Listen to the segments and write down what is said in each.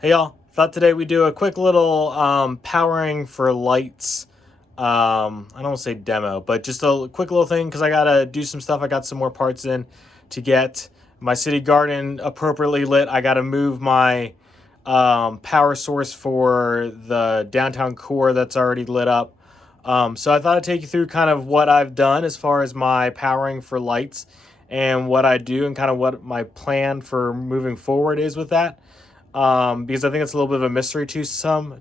Hey y'all, thought today we'd do a quick little powering for lights. I don't want to say demo, but just a quick little thing because I gotta do some stuff. I got some more parts in to get my city garden appropriately lit. I gotta move my power source for the downtown core that's already lit up. So I thought I'd take you through kind of what I've done as far as my powering for lights and what I do and kind of what my plan for moving forward is with that, because I think it's a little bit of a mystery to some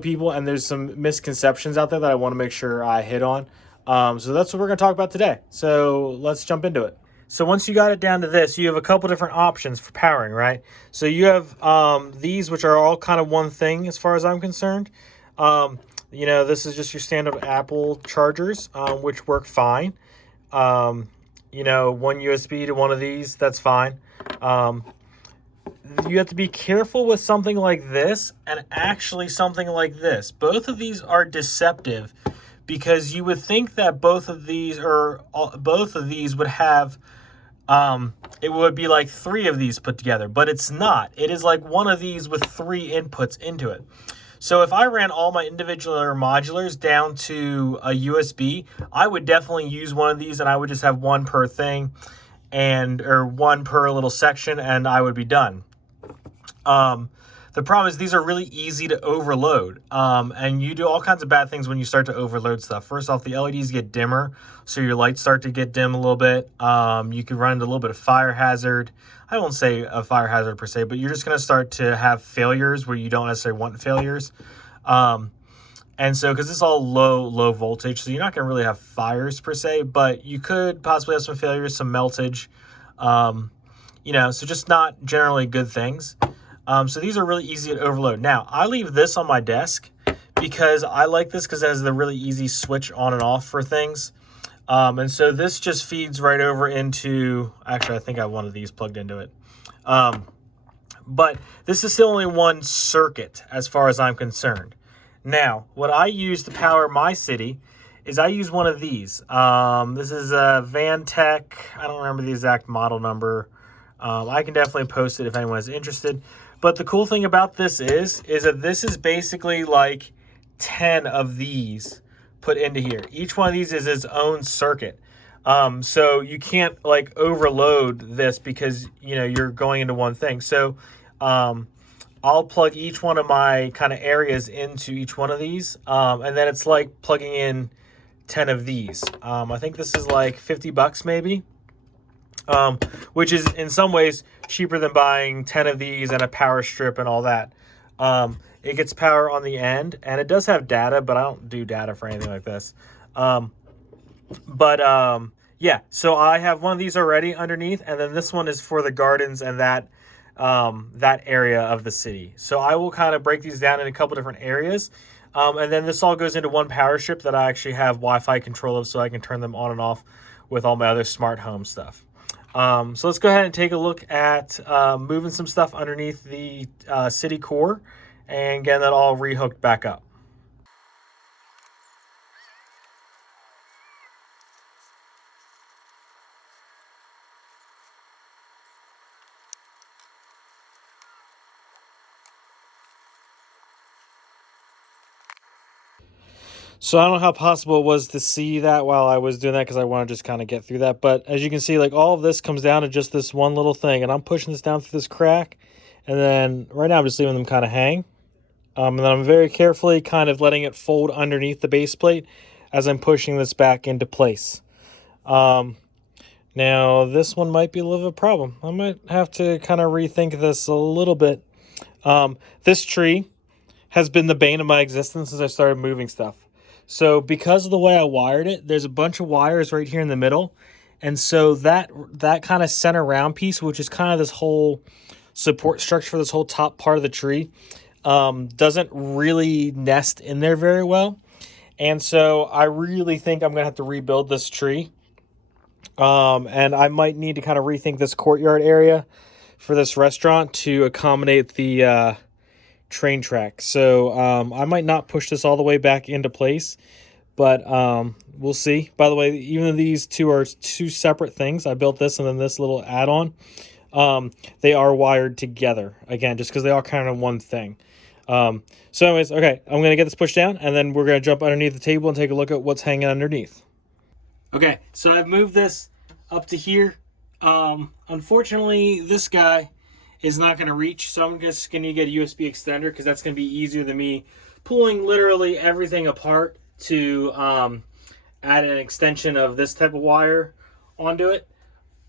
people, and there's some misconceptions out there that I want to make sure I hit on. So that's what we're going to talk about today. So let's jump into it. So once you got it down to this, you have a couple different options for powering, right? So you have these, which are all kind of one thing as far as I'm concerned. This is just your standard Apple chargers, which work fine. One USB to one of these, that's fine. You have to be careful with something like this and actually something like this. Both of these are deceptive because you would think that both of these would have, it would be like three of these put together, but it's not. It is like one of these with three inputs into it. So if I ran all my individual modulars down to a USB, I would definitely use one of these and I would just have one per thing or one per little section and I would be done. The problem is these are really easy to overload, and you do all kinds of bad things when you start to overload stuff. First off, the LEDs get dimmer, so your lights start to get dim a little bit. You can run into a little bit of fire hazard. I won't say a fire hazard per se, but you're just going to start to have failures where you don't necessarily want failures. And so, because it's all low voltage, so you're not going to really have fires per se, but you could possibly have some failures, some meltage, so just not generally good things. So these are really easy to overload. Now, I leave this on my desk because I like this because it has the really easy switch on and off for things. And so this just feeds right over into, actually, I think I have one of these plugged into it. But this is still only one circuit as far as I'm concerned. Now, what I use to power my city is I use one of these. This is a Vantech. I don't remember the exact model number. I can definitely post it if anyone is interested. But the cool thing about this is that this is basically like 10 of these put into here. Each one of these is its own circuit. So you can't like overload this because, you're going into one thing. So I'll plug each one of my kind of areas into each one of these. And then it's like plugging in 10 of these. I think this is like $50 maybe. Which is in some ways cheaper than buying 10 of these and a power strip and all that. It gets power on the end, and it does have data, but I don't do data for anything like this. Yeah, so I have one of these already underneath, and then this one is for the gardens and that area of the city. So I will kind of break these down in a couple different areas. And then this all goes into one power strip that I actually have Wi-Fi control of so I can turn them on and off with all my other smart home stuff. So let's go ahead and take a look at moving some stuff underneath the city core and getting that all rehooked back up. So I don't know how possible it was to see that while I was doing that because I want to just kind of get through that. But as you can see, like all of this comes down to just this one little thing. And I'm pushing this down through this crack. And then right now I'm just leaving them kind of hang. And then I'm very carefully kind of letting it fold underneath the base plate as I'm pushing this back into place. Now this one might be a little bit of a problem. I might have to kind of rethink this a little bit. This tree has been the bane of my existence since I started moving stuff. So because of the way I wired it, there's a bunch of wires right here in the middle. And so that kind of center round piece, which is kind of this whole support structure for this whole top part of the tree, doesn't really nest in there very well. And so I really think I'm going to have to rebuild this tree. And I might need to kind of rethink this courtyard area for this restaurant to accommodate the train track. So I might not push this all the way back into place, but we'll see. By the way, even though these two are two separate things, I built this and then this little add-on. they are wired together. Again, just because they are kind of one thing. So anyways, okay, I'm going to get this pushed down, and then we're going to jump underneath the table and take a look at what's hanging underneath. Okay, so I've moved this up to here. Unfortunately, this guy is not going to reach, so I'm just going to get a USB extender because that's going to be easier than me pulling literally everything apart to add an extension of this type of wire onto it.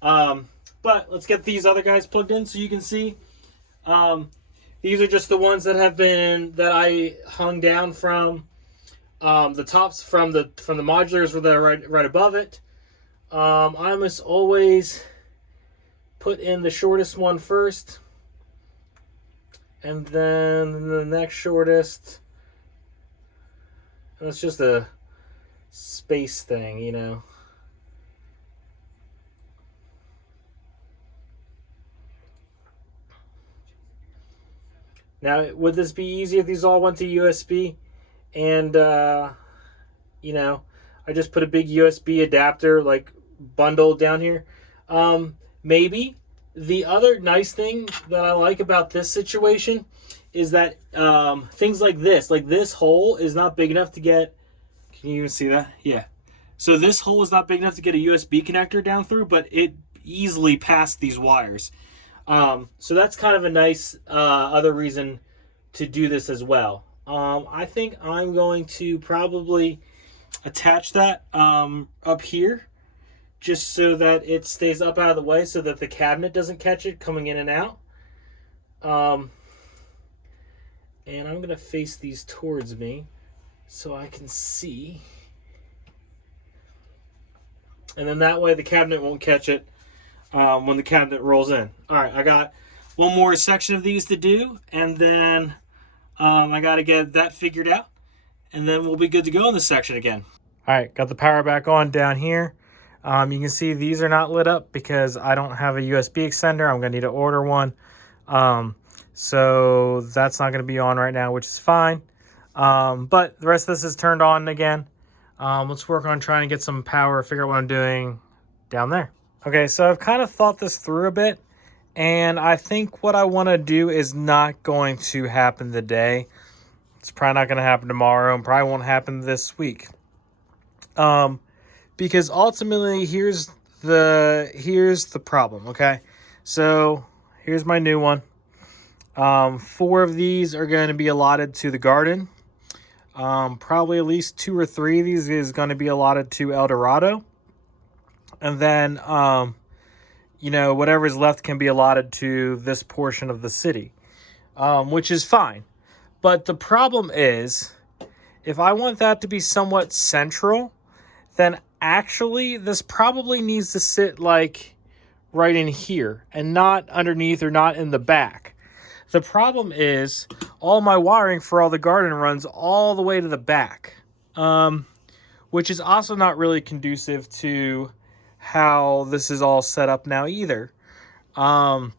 But let's get these other guys plugged in so you can see. These are just the ones that I hung down from the tops from the modulars were there right above it. I almost always put in the shortest one first, and then the next shortest. And it's just a space thing, you know. Now, would this be easier if these all went to USB? And, you know, I just put a big USB adapter, like, bundled down here? Maybe. The other nice thing that I like about this situation is that things like this hole is not big enough to get... Can you even see that? Yeah. So this hole is not big enough to get a USB connector down through, but it easily passed these wires. So that's kind of a nice other reason to do this as well. I think I'm going to probably attach that up here just so that it stays up out of the way so that the cabinet doesn't catch it coming in and out. And I'm going to face these towards me so I can see. And then that way the cabinet won't catch it when the cabinet rolls in. All right, I got one more section of these to do, and then I got to get that figured out, and then we'll be good to go in this section again. All right, got the power back on down here. You can see these are not lit up because I don't have a USB extender. I'm going to need to order one. So that's not going to be on right now, which is fine. But the rest of this is turned on again. Let's work on trying to get some power, figure out what I'm doing down there. Okay, so I've kind of thought this through a bit, and I think what I want to do is not going to happen today. It's probably not going to happen tomorrow, and probably won't happen this week. Because ultimately, here's the problem, okay? So here's my new one. 4 of these are going to be allotted to the garden. Probably at least 2 or 3 of these is going to be allotted to El Dorado. And then, you know, whatever's left can be allotted to this portion of the city, which is fine. But the problem is, if I want that to be somewhat central, then actually this probably needs to sit like right in here and not underneath or not in the back. The problem is all my wiring for all the garden runs all the way to the back, which is also not really conducive to how this is all set up now either. And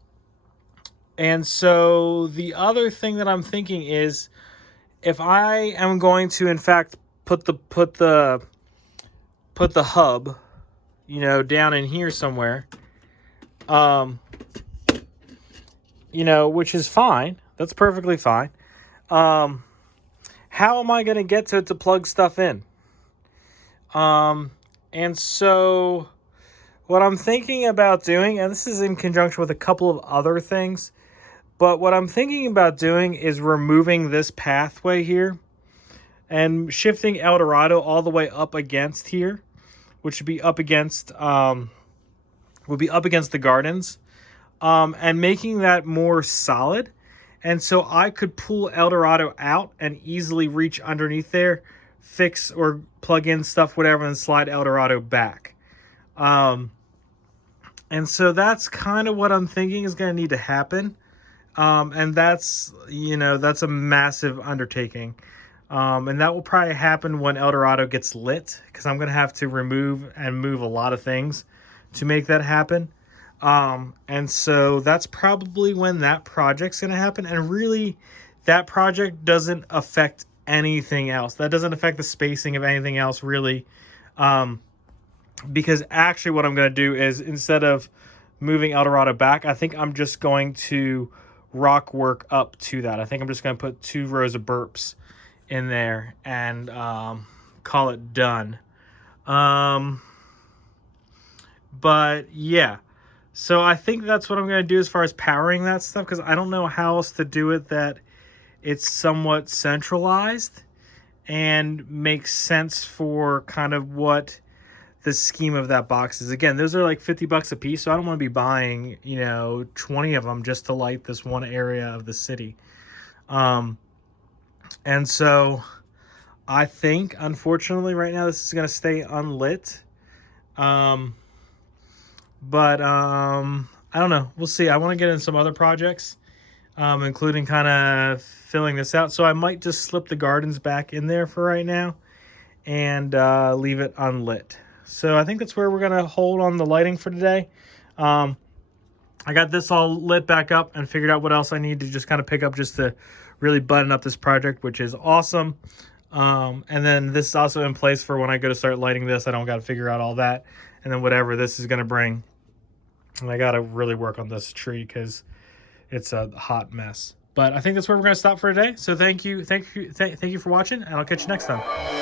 so the other thing that I'm thinking is, if I am going to in fact put the hub, you know, down in here somewhere, you know, which is fine. That's perfectly fine. How am I going to get to it to plug stuff in? And so what I'm thinking about doing, and this is in conjunction with a couple of other things, but what I'm thinking about doing is removing this pathway here and shifting El Dorado all the way up against here, which would be up against the gardens, and making that more solid. And so I could pull El Dorado out and easily reach underneath there, fix or plug in stuff, whatever, and slide El Dorado back. And so that's kind of what I'm thinking is going to need to happen. And that's, you know, that's a massive undertaking. And that will probably happen when El Dorado gets lit, because I'm going to have to remove and move a lot of things to make that happen. And so that's probably when that project's going to happen. And really, that project doesn't affect anything else. That doesn't affect the spacing of anything else, really. Because actually what I'm going to do is, instead of moving El Dorado back, I think I'm just going to rock work up to that. I think I'm just going to put 2 rows of burps in there and call it done. But yeah, so I think that's what I'm going to do as far as powering that stuff, because I don't know how else to do it that it's somewhat centralized and makes sense for kind of what the scheme of that box is. Again, those are like $50 a piece, so I don't want to be buying, 20 of them just to light this one area of the city. And so I think, unfortunately, right now this is going to stay unlit. But I don't know. We'll see. I want to get in some other projects, including kind of filling this out. So I might just slip the gardens back in there for right now and leave it unlit. So I think that's where we're going to hold on the lighting for today. I got this all lit back up and figured out what else I need to just kind of pick up just to really button up this project, which is awesome. And then this is also in place for when I go to start lighting this. I don't got to figure out all that. And then whatever this is going to bring. And I got to really work on this tree because it's a hot mess. But I think that's where we're going to stop for today. So thank you for watching, and I'll catch you next time.